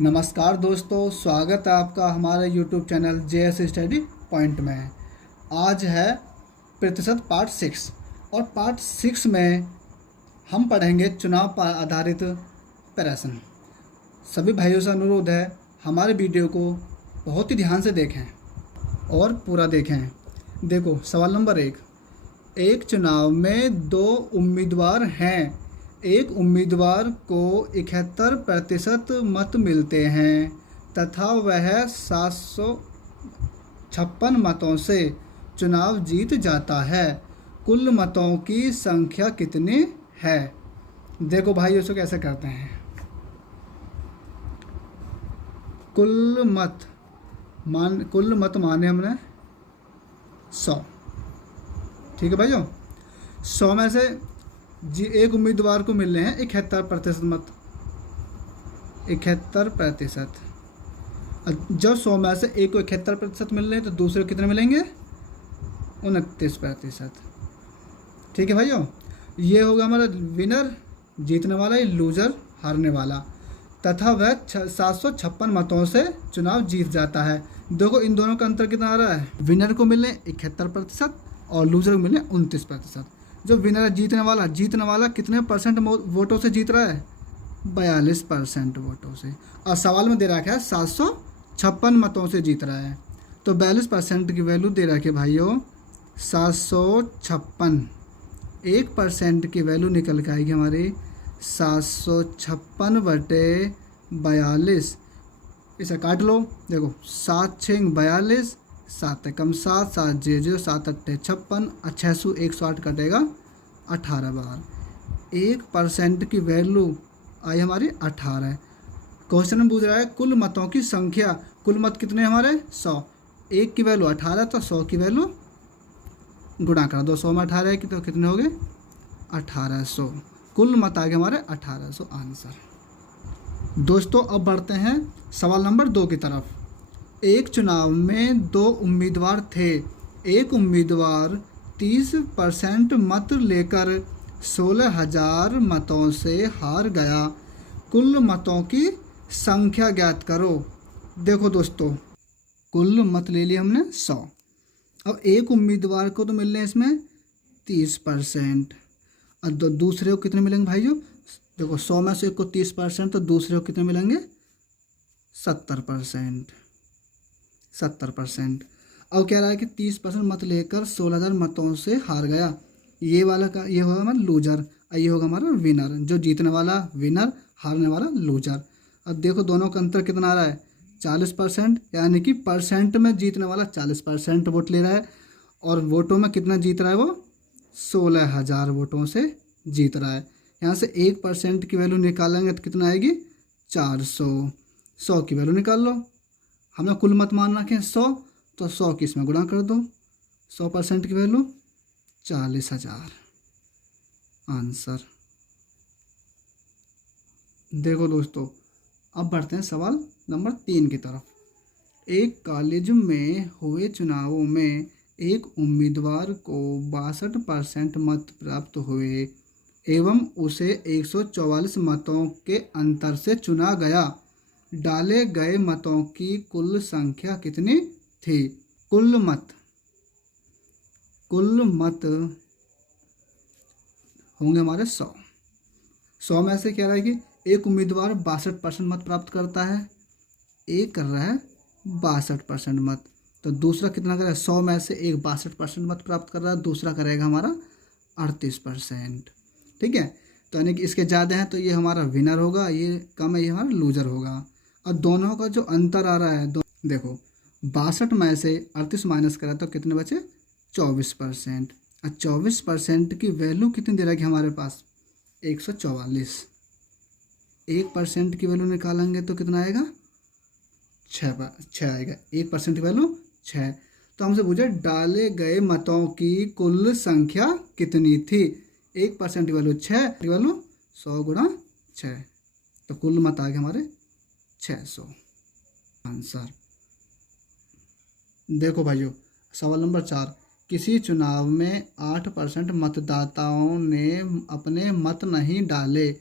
नमस्कार दोस्तों, स्वागत है आपका हमारे YouTube channel JS study point में। आज है प्रतिशत पार्ट 6 और पार्ट 6 में हम पढ़ेंगे चुनाव पर आधारित प्रश्न। सभी भाइयों से अनुरोध है हमारे वीडियो को बहुत ही ध्यान से देखें और पूरा देखें। देखो सवाल नंबर 1। एक चुनाव में 2 उम्मीदवार हैं। एक उम्मीदवार को 71% मत मिलते हैं तथा वह 756 मतों से चुनाव जीत जाता है। कुल मतों की संख्या कितनी है? देखो भाई इसको कैसे करते हैं। कुल मत माने हमने 100। ठीक है भाइयों, 100 में से एक उम्मीदवार को मिल रहे हैं 71% मत। 71%। जब 100 में से एक को 71% मिल रहे हैं तो दूसरे को कितने मिलेंगे? 29%। ठीक है भाइयों, ये होगा हमारा विनर जीतने वाला, ये लूजर हारने वाला, तथा वह 756 मतों से चुनाव जीत जाता है। देखो इन दोनों का अंतर कितना आ रहा है। विनर को मिले 71% और लूजर को मिले 29%। जो विनर है जीतने वाला कितने परसेंट वोटों से जीत रहा है? 42% वोटों से। और सवाल में दे रखा है 756 मतों से जीत रहा है, तो 42% की वैल्यू दे रखी है भाइयों 756। 1% की वैल्यू निकल के आएगी हमारी 756/42। इसे काट लो। देखो 7 6 42, 7 कम 7, 7 0 7 8 56, 600 108 कटेगा 18 बार। 1% की वैल्यू आई हमारी 18। क्वेश्चन में पूछ रहा है कुल मतों की संख्या। कुल मत कितने हमारे? 100। 1 की वैल्यू 18, तो 100 की वैल्यू गुणा कर दो। 100 में 18 की तो कितने हो गए? 1800। कुल मत आ गए हमारे 1800 आंसर। दोस्तों अब बढ़ते हैं सवाल नंबर 2 की तरफ। एक चुनाव में 2 उम्मीदवार थे। एक उम्मीदवार 30% मत लेकर 16,000 मतों से हार गया। कुल मतों की संख्या ज्ञात करो। देखो दोस्तों, कुल मत ले लिए हमने 100। अब एक उम्मीदवार को तो मिल रहे हैं इसमें 30%, और दूसरे को कितने मिलेंगे भाइयों? देखो 100 में से एक को 30%, तो दूसरे को कितने मिलेंगे? 70%। अब कह रहा है कि 30% मत लेकर 16,000 मतों से हार गया। ये वाला का ये होगा हमारा लूजर और ये होगा हमारा विनर। जो जीतने वाला विनर, हारने वाला लूजर। अब देखो दोनों का अंतर कितना आ रहा है? 40%, यानी कि परसेंट में जीतने वाला 40% वोट ले रहा है और वोटों में कितना जीत रहा है? वो 16,000 वोटों से जीत रहा है। यहाँ से 1% की वैल्यू निकालेंगे तो कितना आएगी? 400। 100 की वैल्यू निकाल लो। हमें कुल मत मान रखे 100, तो 100 की इसमें गुणा कर दो। 100% की वैल्यू 40,000 आंसर। देखो दोस्तों अब बढ़ते हैं सवाल नंबर 3 की तरफ। एक कॉलेज में हुए चुनावों में एक उम्मीदवार को 62% मत प्राप्त हुए एवं उसे 144 मतों के अंतर से चुना गया। डाले गए मतों की कुल संख्या कितनी थी? कुल मत होंगे हमारे 100। 100 में से क्या रहा है कि एक उम्मीदवार 62% मत प्राप्त करता है, एक कर रहा है 62% मत, तो दूसरा कितना कर रहा है? 100 में से एक 62% मत प्राप्त कर रहा है, दूसरा करेगा हमारा 38%। ठीक है, तो यानी कि इसके ज़्यादा हैं तो ये हमारा विनर होगा, ये कम है ये हमारा लूजर होगा। और दोनों का जो अंतर आ रहा है देखो 62 में से 38 माइनस करा तो कितने बचे? 24%। और 24% की वैल्यू कितनी दे रखी हमारे पास? 144। 1% की वैल्यू निकालेंगे तो कितना आएगा? 6 आएगा। 1% की वैल्यू 6। तो हमसे पूछे डाले गए मतों की कुल संख्या कितनी थी? 1% की वैल्यू 6 की वैल्यू 100 गुणा 6, तो कुल मत आ गए हमारे 600 आंसर। देखो भाइयों सवाल नंबर 4। किसी चुनाव में 8% मतदाताओं ने अपने मत नहीं डाले।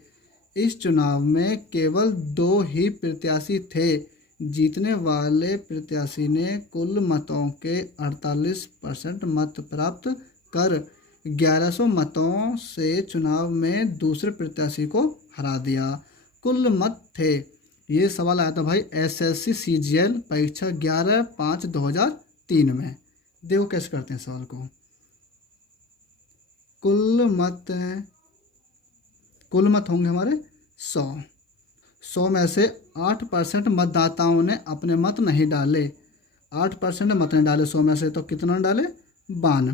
इस चुनाव में केवल 2 ही प्रत्याशी थे। जीतने वाले प्रत्याशी ने कुल मतों के 48% मत प्राप्त कर 1100 मतों से चुनाव में दूसरे प्रत्याशी को हरा दिया। कुल मत थे। ये सवाल आया था भाई SSC CGL परीक्षा 11/5/2003 में। देखो कैसे करते हैं सवाल को। कुल मत होंगे हमारे 100 में से 8% मतदाताओं ने अपने मत नहीं डाले। 8% मत नहीं डाले 100 में से, तो कितना डाले 92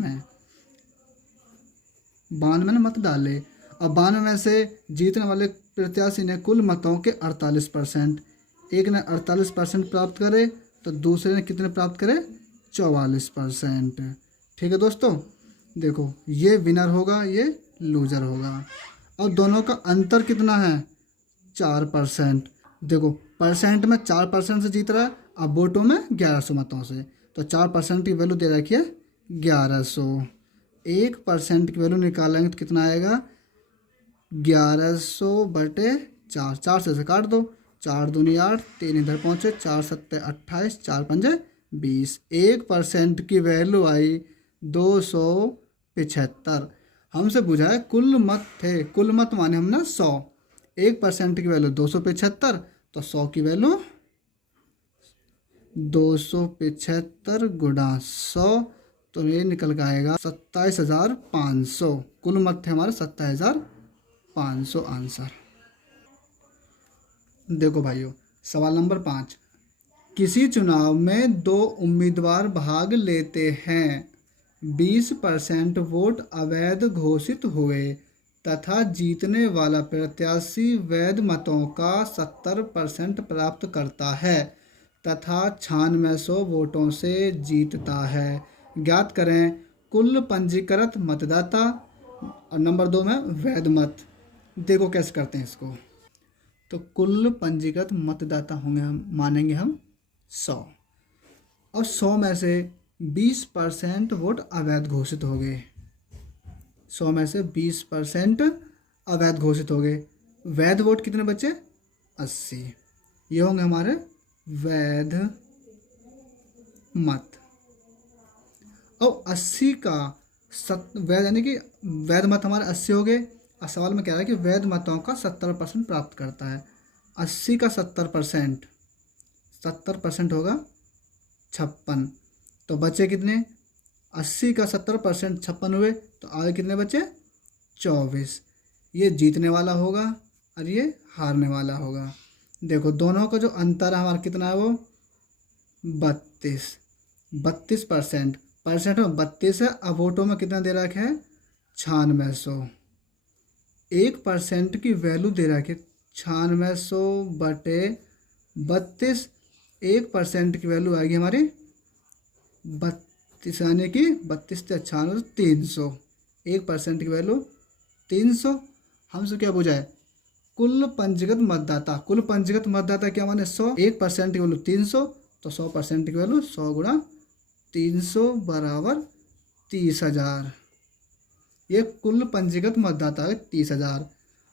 ने मत डाले। और 92 में से जीतने वाले प्रत्याशी ने कुल मतों के 48%, एक ने 48% प्राप्त करे तो दूसरे ने कितने प्राप्त करे 44%। ठीक है दोस्तों, देखो ये विनर होगा, ये लूजर होगा। और दोनों का अंतर कितना है 4%। देखो परसेंट में 4% से जीत रहा है, अब वोटों में 1100 मतों से, तो 4% की वैल्यू दे रखी है 1100। 1% की वैल्यू निकालेंगे तो कितना आएगा 1100/4। 4 से काट दो, 4 दूनी 8, 3 इधर पहुँचे, 4 सत्ते 28, 4 पंजे 20। 1% की वैल्यू आई 275। हमसे पूछा है कुल मत थे, कुल मत माने हमने 100। 1% की वैल्यू 275, तो 100 की वैल्यू 275 गुणा 100, तो ये निकल के आएगा 27,500। कुल मत थे हमारे 27,500 आंसर। देखो भाइयों सवाल नंबर 5। किसी चुनाव में 2 उम्मीदवार भाग लेते हैं, 20% वोट अवैध घोषित हुए तथा जीतने वाला प्रत्याशी वैध मतों का 70% प्राप्त करता है तथा 9600 वोटों से जीतता है। ज्ञात करें कुल पंजीकृत मतदाता। और नंबर 2 में वैध मत। देखो कैसे करते हैं इसको। तो कुल पंजीकृत मतदाता होंगे, हम मानेंगे हम 100, और 100 में से 20% वोट अवैध घोषित हो गए। 100 में से 20% अवैध घोषित हो गए। वैध वोट कितने बचे 80। ये होंगे हमारे वैध मत। और 80 का वैध यानी कि वैध मत हमारे 80 हो गए। और सवाल में कह रहा है कि वैध मतों का 70% प्राप्त करता है। 80 का 70% होगा 56। तो बचे कितने 80 का 70% 56 हुए, तो आगे कितने बचे 24। ये जीतने वाला होगा और ये हारने वाला होगा। देखो दोनों का जो अंतर है हमारा कितना है वो 32%। परसेंट में 32 है। अब वोटों में कितना दे रखा है 9600। 1% की वैल्यू दे रखी है 9600/32। 1% की वैल्यू आएगी हमारी 32 यानी कि 32 से 96 300। 1% की वैल्यू 300। हमसे क्या पूछा है कुल पंजीकृत मतदाता। कुल पंजीकृत मतदाता क्या माने 100। 1% की वैल्यू 300, तो 100% की वैल्यू 100 गुणा 300 बराबर 30,000। ये कुल पंजीकृत मतदाता है 30,000।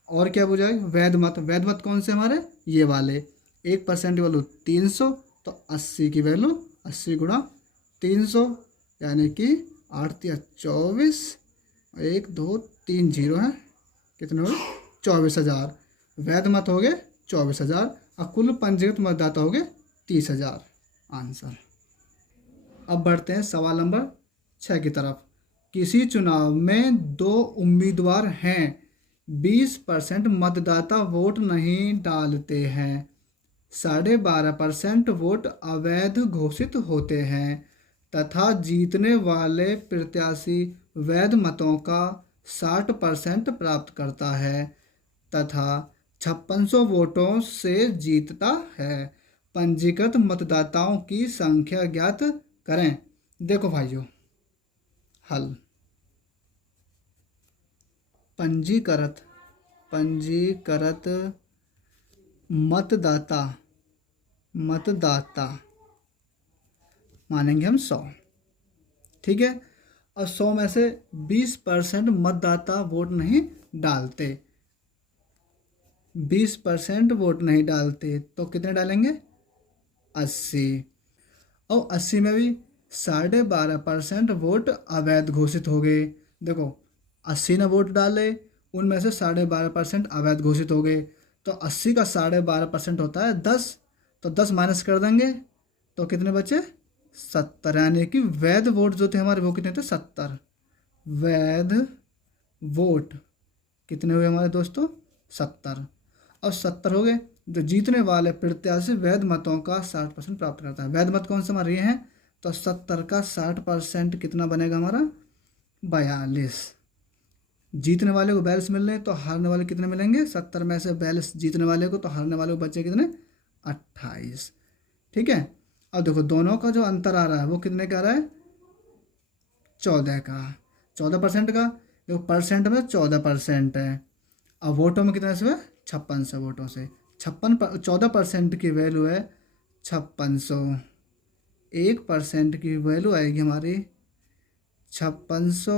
और क्या पूछा है वैध मत। वैध मत कौन से हमारे ये वाले। 1% की वैल्यू 300, तो 80 की वैल्यू 80 गुणा 300 यानी कि 8 या 24, 1 2 3 0 है, कितने हो 24,000। वैध मत हो गए 24,000 और कुल पंजीकृत मतदाता हो गए 30,000 आंसर। अब बढ़ते हैं सवाल नंबर 6 की तरफ। किसी चुनाव में 2 उम्मीदवार हैं, 20% मतदाता वोट नहीं डालते हैं, 12.5% वोट अवैध घोषित होते हैं तथा जीतने वाले प्रत्याशी वैध मतों का 60% प्राप्त करता है तथा 5600 वोटों से जीतता है। पंजीकृत मतदाताओं की संख्या ज्ञात करें। देखो भाइयों हल। पंजीकृत मतदाता मानेंगे हम 100। ठीक है। और 100 में से 20% मतदाता वोट नहीं डालते। 20% वोट नहीं डालते तो कितने डालेंगे? 80। और 80 में भी 12.5% वोट अवैध घोषित हो गए। देखो 80 ने वोट डाले, उनमें से 12.5% अवैध घोषित हो गए। तो 80 का 12.5% होता है 10, तो 10 माइनस कर देंगे तो कितने बचे? 70। यानी कि वैध वोट जो थे हमारे वो कितने थे? 70। वैध वोट कितने हुए हमारे दोस्तों? 70। और 70 हो गए। जो जीतने वाले प्रत्याशी वैध मतों का 60% प्राप्त करता है। वैध मत कौन से हमारे ये हैं? तो 70 का 60% कितना बनेगा हमारा? 42। जीतने वाले को 42 मिल रहे हैं तो हारने वाले कितने मिलेंगे? 70 में से 42 जीतने वाले को, तो हारने वाले को बचे कितने? 28। ठीक है। अब देखो दोनों का जो अंतर आ रहा है वो कितने का आ रहा है? 14 का। 14% का। देखो परसेंट में 14% है। अब वोटों में कितने से है? 5600 वोटों से। 14% की वैल्यू है 5600। 1% की वैल्यू आएगी हमारी 5600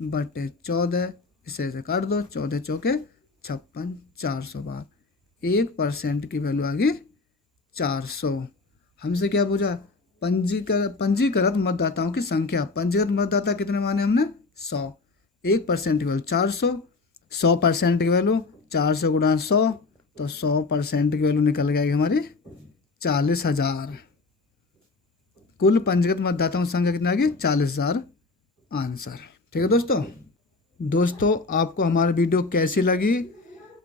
बटे 14। इसे काट दो, 14 चौके 56, 400 बार। 1% की वैल्यू आ गई 400। हमसे क्या पूछा? पंजीकृत मतदाताओं की संख्या। पंजीकृत मतदाता कितने माने हमने? 100। 1% की वैल्यू 400। 100% की वैल्यू 400 गुणा 100, तो 100% की वैल्यू निकल गई हमारी 40,000। कुल पंजीकृत मतदाताओं की संख्या कितना आ गई? 40,000 आंसर। ठीक है दोस्तों आपको हमारी वीडियो कैसी लगी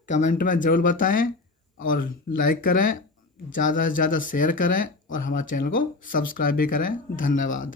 कमेंट में ज़रूर बताएं, और लाइक करें, ज़्यादा से ज़्यादा शेयर करें, और हमारे चैनल को सब्सक्राइब भी करें। धन्यवाद।